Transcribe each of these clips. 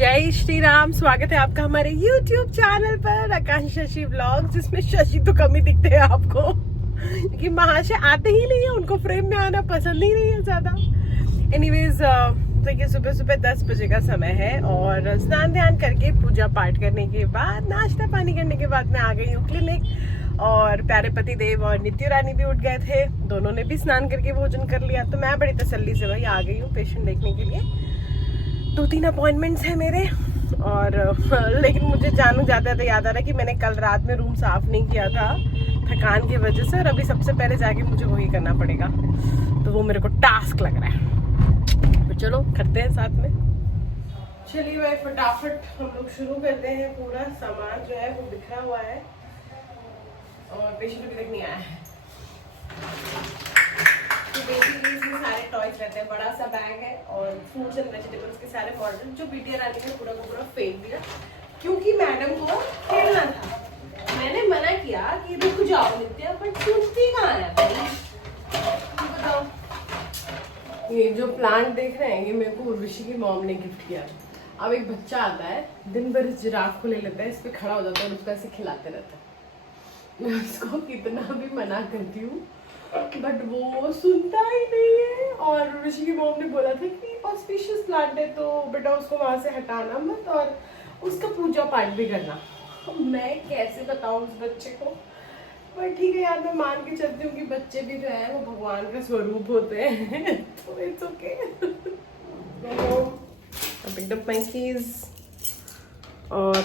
जय श्री राम। स्वागत है आपका हमारे YouTube चैनल पर आकांक्षा शशि व्लॉग्स, जिसमें शशि तो कम ही दिखते हैं आपको क्योंकि महाशय आते ही नहीं है, उनको फ्रेम में आना पसंद ही नहीं है ज्यादा। एनीवेज तो ये सुबह सुबह 10 बजे का समय है और स्नान ध्यान करके पूजा पाठ करने के बाद नाश्ता पानी करने के बाद मैं आ गई हूँ क्लिनिक। और प्यारे पति देव और नित्य रानी भी उठ गए थे, दोनों ने भी स्नान करके भोजन कर लिया। तो मैं बड़ी तसल्ली से भाई आ गई हूँ पेशेंट देखने के लिए। 2-3 अपॉइंटमेंट्स हैं मेरे और लेकिन मुझे जाने जाते थे याद आ रहा है कि मैंने कल रात में रूम साफ नहीं किया था थकान की वजह से, और अभी सबसे पहले जाके मुझे वही करना पड़ेगा। तो वो मेरे को टास्क लग रहा है, तो चलो करते हैं साथ में। चलिए भाई फटाफट हम लोग शुरू करते हैं। पूरा सामान जो है वो बिखरा हुआ है और पेशेंट अभी तक नहीं आया है। तो बेसिकली इसमें सारे टॉयज रहते हैं, बड़ा सा बैग है और फ्रूट्स एंड वेजिटेबल्स के सारे मॉडल जो बीटिया रानी ने पूरा का पूरा फेंक दिया क्योंकि मैडम को खेलना था। मैंने मना किया कि रुक जाओ नित्या, बट सुनती कहाँ है भाई। बताओ, ये जो प्लांट देख रहे हैं ये मेरे को उर्वशी की मॉम ने गिफ्ट किया। अब एक बच्चा आता है, दिन भर इस जिराफ को ले लेता है, इस पे खड़ा हो जाता है और उसको ऐसे खिलाते रहता है। मैं उसको कितना भी मना करती हूँ बट वो सुनता ही नहीं है। और ऋषि की मॉम ने बोला था कि ऑस्पिशियस प्लांट है तो बेटा उसको वहां से हटाना मत और उसका पूजा पाठ भी करना। मैं कैसे बताऊं उस बच्चे को, पर ठीक है यार, मैं मान के चलती हूँ कि बच्चे भी जो है वो भगवान का स्वरूप होते हैं तो it's okay. Picked up my keys और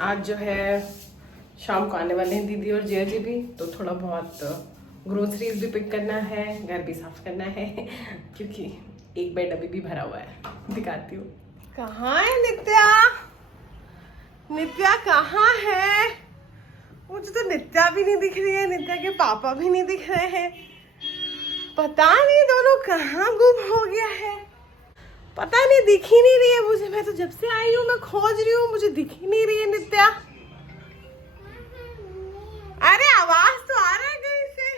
आज जो है शाम को आने वाले हैं दीदी और जिया जी भी, तो थोड़ा बहुत ग्रोसरीज भी पिक करना है, घर भी साफ करना है क्योंकि एक बेड अभी भी भरा हुआ है। दिखाती हूँ। कहाँ है नित्या? नित्या कहाँ है? मुझे तो नित्या भी नहीं दिख रही है, नित्या के पापा भी नहीं दिख रहे हैं। पता नहीं दोनों कहाँ गुम हो गया है, पता नहीं, दिख ही नहीं रही है मुझे। मैं तो जब से आई हूँ मैं खोज रही हूँ, मुझे दिख ही नहीं रही है नित्या। अरे आवाज तो आ रहा है कहीं से।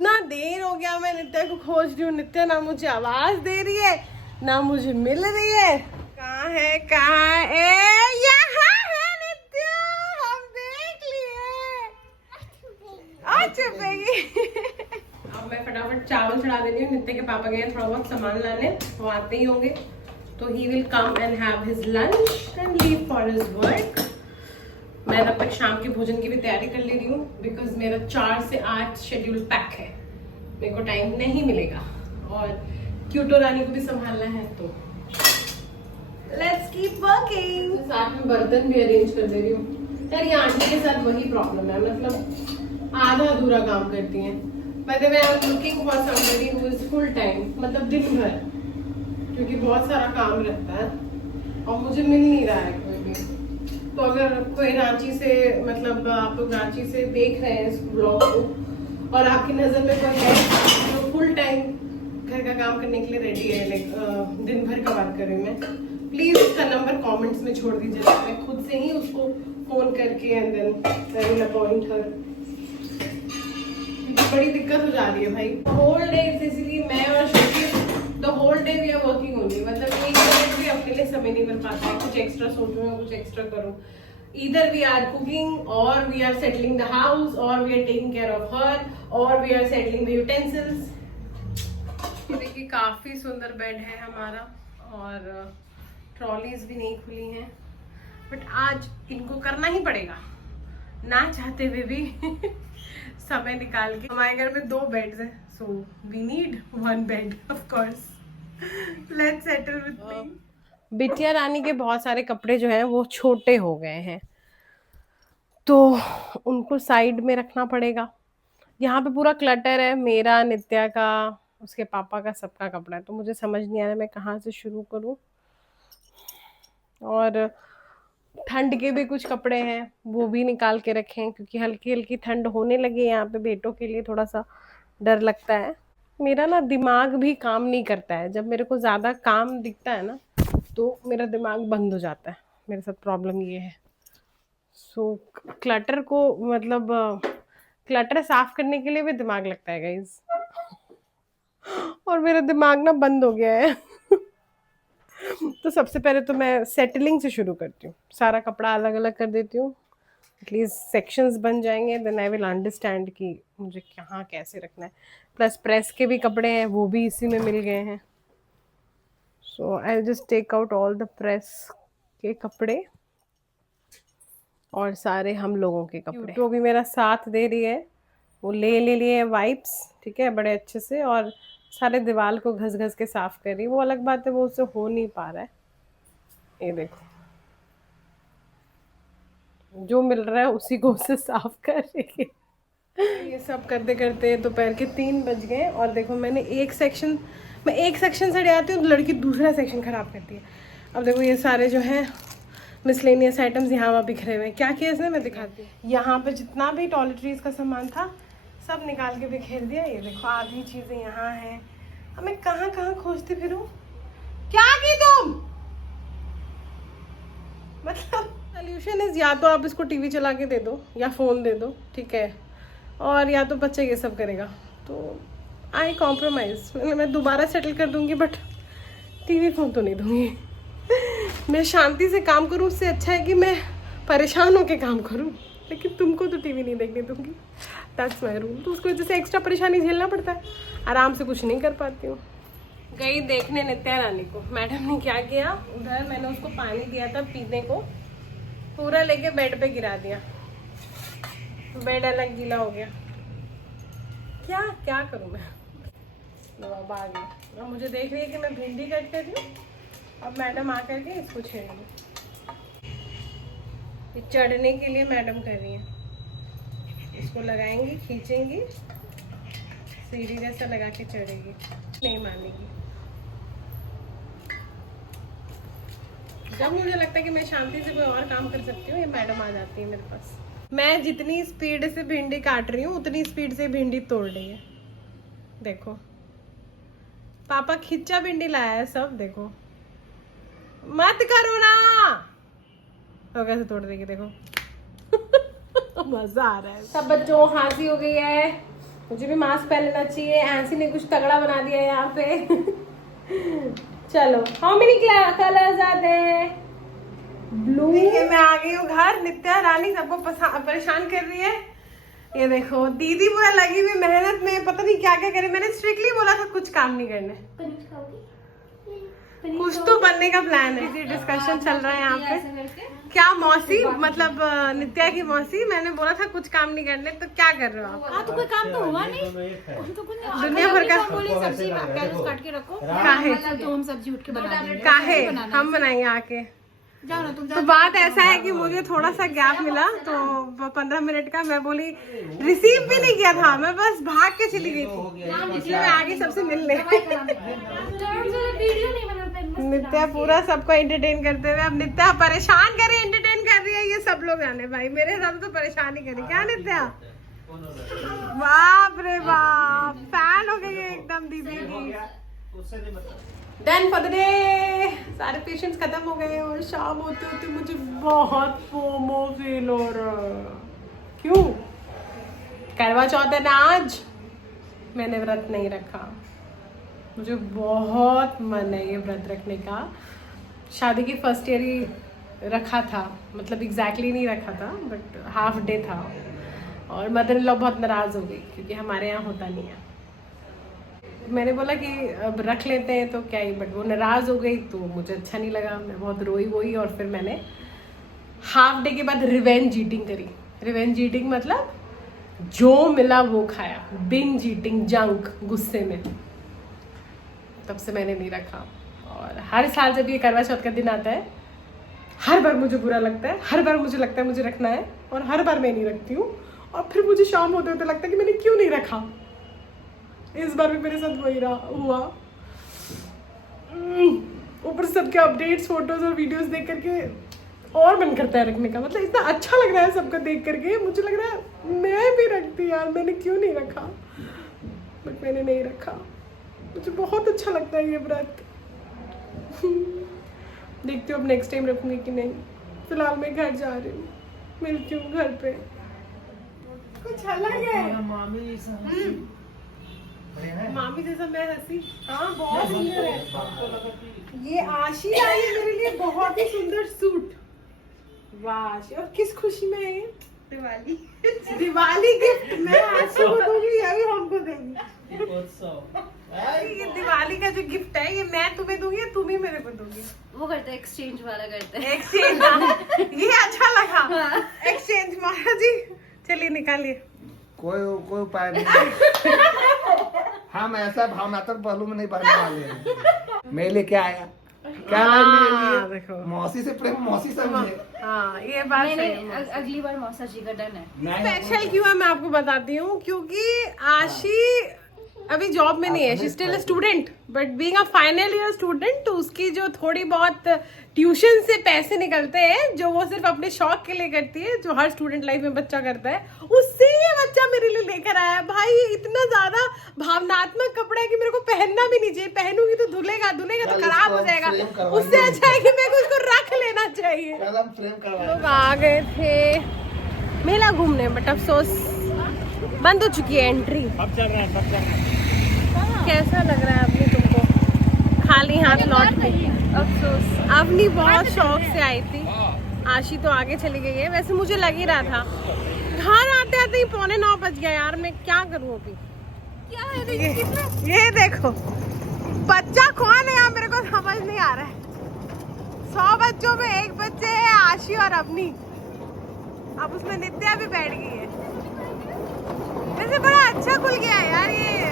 इतना देर हो गया मैं नित्या को खोज रही हूँ, नित्या ना मुझे आवाज दे रही है ना मुझे मिल रही है। कहाँ है, कहाँ है? यहाँ है नित्या, हम देख लिए। और चुपेगी। अब मैं फटाफट चावल चढ़ा देती हूँ। नित्या के पापा गए थोड़ा बहुत सामान लाने, वो आते ही होंगे तो he will come and have his lunch and leave for his work. मैं तब तक शाम के भोजन की भी तैयारी कर ले रही हूँ बिकॉज मेरा 4 से 8 शेड्यूल पैक है, मेरे को टाइम नहीं मिलेगा और क्यूटो रानी को भी संभालना है। तो लेट्स कीप वर्किंग। साथ में बर्तन भी अरेंज कर दे रही हूँ यार। ये आंटी के साथ वही प्रॉब्लम है, मतलब आधा अधूरा काम करती हैं। By the way I am looking for somebody who is full time, मतलब दिन भर, क्योंकि बहुत सारा काम रहता है और मुझे मिल नहीं रहा है कोई भी। तो अगर कोई रांची से, मतलब आप लोग रांची से देख रहे हैं इस ब्लॉग को और आपकी नज़र में कोई है जो फुल टाइम घर का काम करने के लिए रेडी है, लाइक दिन भर का बात कर रही हूँ मैं, प्लीज़ उसका नंबर कमेंट्स में छोड़ दीजिए। मैं खुद से ही उसको फ़ोन करके and then I will appoint her. बड़ी दिक्कत हो जा रही है भाई। होल डे इसीलिए मैं और Shashi the whole day we are working only, मतलब एक मिनट भी अपने लिए समय नहीं मिल पाता है। कुछ एक्स्ट्रा सोचूं या कुछ एक्स्ट्रा करूं, ईदर वी आर कुकिंग और we are settling the house और we are taking care of her और we are settling the utensils. देखिए काफी सुंदर बेड है हमारा और ट्रॉलीज भी नहीं खुली हैं, बट आज इनको करना ही पड़ेगा ना चाहते हुए भी समय निकाल के। हमारे घर में 2 बेड्स हैं, so we need 1 bed of course. Let's settle with me. बिटिया रानी के बहुत सारे कपड़े जो हैं वो छोटे हो गए हैं तो उनको साइड में रखना पड़ेगा। यहाँ पे पूरा क्लटर है, मेरा, नित्या का, उसके पापा का, सबका कपड़ा है। तो मुझे समझ नहीं आ रहा मैं कहाँ से शुरू करूँ। और ठंड के भी कुछ कपड़े हैं वो भी निकाल के रखें क्योंकि हल्की हल्की ठंड होने लगी है यहाँ पे। बेटों के लिए थोड़ा सा डर लगता है। मेरा ना दिमाग भी काम नहीं करता है, जब मेरे को ज़्यादा काम दिखता है ना तो मेरा दिमाग बंद हो जाता है। मेरे साथ प्रॉब्लम ये है। सो क्लटर को, मतलब क्लटर साफ करने के लिए भी दिमाग लगता है गाइज और मेरा दिमाग ना बंद हो गया है तो सबसे पहले तो मैं सेटलिंग से शुरू करती हूँ, सारा कपड़ा अलग अलग कर देती हूँ, एटलीस्ट सेक्शंस बन जाएंगे, देन आई विल अंडरस्टैंड कि मुझे कहाँ कैसे रखना है। प्लस प्रेस के भी कपड़े हैं, वो भी इसी में मिल गए हैं। So I just take out all the press के कपड़े और सारे हम लोगों के कपड़े। तो भी मेरा साथ दे रही है, वो ले लिए वाइप्स, ठीक है, बड़े अच्छे से, और सारे दीवार को घस घस के साफ कर रही है। वो अलग बात है, वो उससे हो नहीं पा रहा है। ये देखो, जो मिल रहा है उसी को उससे साफ कर रही है। ये सब करते करते दोपहर के 3 बज गए। और देखो मैं एक सेक्शन से हट आती हूँ तो लड़की दूसरा सेक्शन खराब करती है। अब देखो ये सारे जो है मिसलेनियस आइटम्स यहाँ वहाँ बिखरे हुए हैं। क्या किया इसने, मैं दिखाती हूँ। यहाँ पे जितना भी टॉयलेटरीज का सामान था सब निकाल के बिखेर दिया। ये देखो आधी चीजें यहाँ हैं। अब मैं कहाँ कहाँ खोजती फिरूं। क्या की तुम, मतलब सोल्यूशन इज या तो आप इसको टीवी चला के दे दो या फ़ोन दे दो, ठीक है, और या तो बच्चा ये सब करेगा। तो आई कॉम्प्रोमाइज़, मैं दोबारा सेटल कर दूंगी, बट टीवी फ़ोन तो नहीं दूंगी। मैं शांति से काम करूं, उससे अच्छा है कि मैं परेशान होकर काम करूं, लेकिन तुमको तो टीवी नहीं देखने दूंगी। That's my rule. तो उसको जैसे एक्स्ट्रा परेशानी झेलना पड़ता है, आराम से कुछ नहीं कर पाती हूँ। गई देखने नित्या रानी को, मैडम ने क्या किया, उधर मैंने उसको पानी दिया था पीने को, पूरा लेके बेड पे गिरा दिया, बेड अलग गीला हो गया। क्या क्या करूं मैं। अब आ गई, अब मुझे देख रही है कि मैं भिंडी कट कर रही हूँ। अब मैडम आकर के इसको छेड़ेंगे, ये चढ़ने के लिए मैडम कर रही है। इसको लगाएंगी, खींचेंगी, सीढ़ी जैसा लगा के चढ़ेगी, नहीं मानेगी। जब मुझे लगता है कि मैं शांति से कोई और काम कर सकती हूँ, ये मैडम आ जाती है मेरे पास। मैं जितनी स्पीड से भिंडी काट रही हूँ उतनी स्पीड से भिंडी तोड़ रही है। देखो पापा खिच्चा भिंडी लाया है सब, देखो मत करो ना। तो कैसे तोड़ देगी देखो। मजा आ रहा है। सब बच्चों को खांसी हो गई है, मुझे भी मास्क पहन लेना चाहिए। ऐसी ने कुछ तगड़ा बना दिया है यहाँ पे। चलो, how many colours are there? Blue. मैं आ गई हूँ घर, नित्या रानी सबको परेशान कर रही है। ये देखो दीदी पूरा लगी हुई मेहनत में, पता नहीं क्या क्या करे। मैंने स्ट्रिक्टली बोला था कुछ काम नहीं करने, कुछ तो बनने का प्लान है। डिस्कशन चल रहा है यहाँ पे। क्या मौसी, मतलब नित्या की मौसी, मैंने बोला था कुछ काम नहीं करने, तो क्या कर रहे हो आप? तो कोई काम तो हुआ नहीं, दुनिया भर का सब्जी काट के रखो, काहे तो हम सब्जी उठ के बना देंगे। काहे हम बनाएंगे आके। जाओ ना तुम। तो बात ऐसा है कि मुझे थोड़ा सा गैप मिला, तो 15 मिनट का, मैं बोली रिसीव भी नहीं किया था, मैं बस भाग के चली गई थी, इसलिए मैं आगे सबसे मिलने। नित्या पूरा सबको एंटरटेन करते हुए, अब नित्या परेशान करे एंटरटेन कर रही है, ये सब लोग जाने भाई, मेरे हिसाब से तो परेशान ही करी। क्या नित्या, बाप रे बाप, फैन हो गई है एकदम दीदी की। डन फॉर द डे, सारे पेशेंट्स खत्म हो गए और शाम होते होते मुझे बहुत फोमो फील हो रहा है। क्यों? करवा चौथ है ना आज, मैंने व्रत नहीं रखा। मुझे बहुत मन है ये व्रत रखने का। शादी की फर्स्ट ईयर ही रखा था, मतलब एग्जैक्टली नहीं रखा था, बट हाफ डे था। और मदर इन लॉ बहुत नाराज़ हो गई क्योंकि हमारे यहाँ होता नहीं है। मैंने बोला कि अब रख लेते हैं तो क्या ही, बट वो नाराज़ हो गई तो मुझे अच्छा नहीं लगा। मैं बहुत रोई वोई और फिर मैंने हाफ डे के बाद रिवेंज ईटिंग करी। रिवेंज ईटिंग मतलब जो मिला वो खाया, बिंज ईटिंग, जंक, गुस्से में। तब से मैंने नहीं रखा। और हर साल जब ये करवा चौथ का दिन आता है, हर बार मुझे बुरा लगता है, हर बार मुझे लगता है मुझे रखना है, और हर बार मैं नहीं रखती हूँ। और फिर मुझे शाम होते होते लगता है कि मैंने क्यों नहीं रखा। इस बार भी मेरे साथ वही हुआ। ऊपर सबके अपडेट्स, फोटोज और वीडियोस देख करके और मन करता है रखने का। मतलब इतना अच्छा लग रहा है सबका देख करके, मुझे लग रहा है मैं भी रखती यार, मैंने क्यों नहीं रखा। बट मैंने नहीं रखा। मुझे बहुत अच्छा लगता है ये व्रत। देखती हूँ अब नेक्स्ट टाइम रखूंगी कि नहीं। फिलहाल मैं घर जा रही हूँ, मिलती हूँ घर पे। कुछ अलग है। मामी जैसा मैं हंसी, हाँ बहुत सुंदर है। ये आशी आई है मेरे लिए बहुत ही सुंदर सूट। वाह आशी, और किस खुशी में है ये? दिवाली। दिवाली गिफ्ट मैं आशी को दूंगी या भी हमको देंगी? ये दिवाली का जो गिफ्ट है ये मैं तुम्हें दूंगी या तुम ही मेरे को दोगी? वो करते हैं एक्सचेंज वाला करते हैं। एक्सचेंज, ये अच्छा लगा। एक्सचेंज महाराज जी, चलिए निकालिए। कोई उपाय नहीं। हम ऐसा भावनात्मक पहलू में नहीं बढ़ने वाले हैं। मैं लेके आया क्या हाँ, नहीं देखो। मौसी से प्रेम मौसी समझे। हाँ ये बात सही है। अगली बार मौसा जी का डन है। स्पेशल क्यों है मैं आपको बताती हूँ, क्योंकि आशी अभी जॉब में नहीं है, she still student, but being a final year student तो उसकी जो थोड़ी बहुत ट्यूशन से पैसे निकलते हैं जो वो सिर्फ अपने शौक के लिए करती है, जो हर स्टूडेंट लाइफ में बच्चा करता है, उससे ये बच्चा मेरे लिए लेकर आया। भाई ये इतना ज्यादा भावनात्मक कपड़ा है कि मेरे को पहनना भी नहीं चाहिए, पहनूंगी तो धुलेगा तो खराब हो जाएगा। उससे अच्छा है कि मेरे को उसको रख लेना चाहिए। कल हम फ्रेम करवाएंगे। लोग आ गए थे मेला घूमने, बट अफसोस बंद हो चुकी है एंट्री। अब चल रहा है, सब चल रहा है। कैसा लग रहा है अपनी तुमको खाली हाथ लौट के? अफसोस। अपनी बहुत शौक से आई थी, आशी तो आगे चली गई है। वैसे मुझे लग ही रहा था, घर आते आते ही 8:45 बज गया यार, मैं क्या करूँ अभी? क्या है ये देखो बच्चा कौन है यहाँ, मेरे को समझ नहीं आ रहा है। 100 बच्चों में एक बच्चे है आशी और अपनी, अब उसमें नित्या भी बैठ गई है। वैसे बड़ा अच्छा खुल गया है यार ये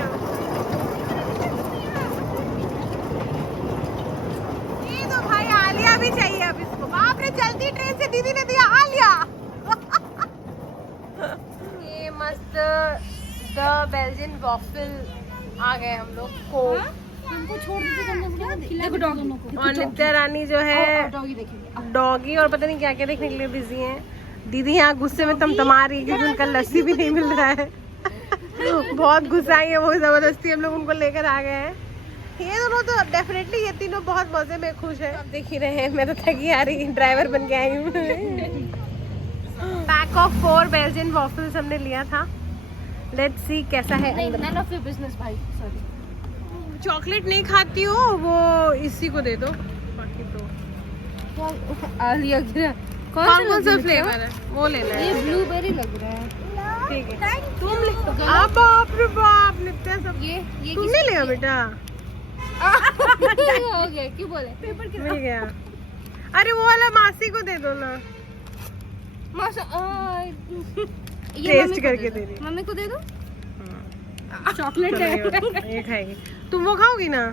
तो भाई आलिया भी चाहिए अब इसको। बाप रे, चलती ट्रेन से दीदी ने दिया आलिया। ये मस्त द बेल्जियन वॉफल आ गए हम लोग को। उनको छोड़ दीजिए, देखो डॉगी को। और नित्या रानी जो है डॉगी देखेंगे। डॉगी और पता नहीं क्या क्या देखने के लिए बिजी हैं। दीदी यहाँ गुस्से में तमतमा रही है क्योंकि उनका लस्सी भी नहीं मिल रहा है। बहुत गुस्सा आई है वो, जबरदस्ती हम लोग उनको लेकर आ गए हैं। ये दोनों तो डेफिनेटली, ये तीनों बहुत मजे में खुश है। आप देख ही रहे हैं, मैं तो थकी आ रही, ड्राइवर बन के आई हूँ। पैक ऑफ 4 बेल्जियन वॉफल्स हमने लिया था। लेट्स सी कैसा है। नन ऑफ योर बिजनेस भाई, सॉरी। चॉकलेट नहीं खाती हो वो इसी को दे दो, बाकी तो आलिया गिरा। कौन सा फ्लेवर है वो लेना ये है। ब्लूबेरी लग रहा है। ठीक है तुम ले। अब बाप रे बाप, नित्या सब ये तुमने लिया बेटा? हो गया, क्यों बोले? पेपर के मिल गया। अरे वो वाला मासी को दे दो ना, टेस्ट करके दे रही। मम्मी को दे दो। चॉकलेट ये खाएगी, तुम वो खाओगी ना?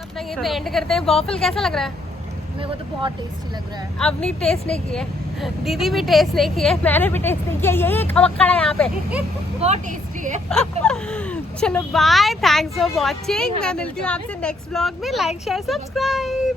अपना ये पेंट करते हैं। वॉफल कैसा लग रहा है? मेरे को तो बहुत टेस्टी लग रहा है। अपनी टेस्ट नहीं की है, दीदी भी टेस्ट नहीं की है, मैंने भी टेस्ट नहीं किया। यही खवक्कड़ है यहाँ पे। बहुत टेस्टी है। चलो बाय, थैंक्स फॉर वॉचिंग। मैं मिलती हूँ आपसे नेक्स्ट व्लॉग में। Like share subscribe.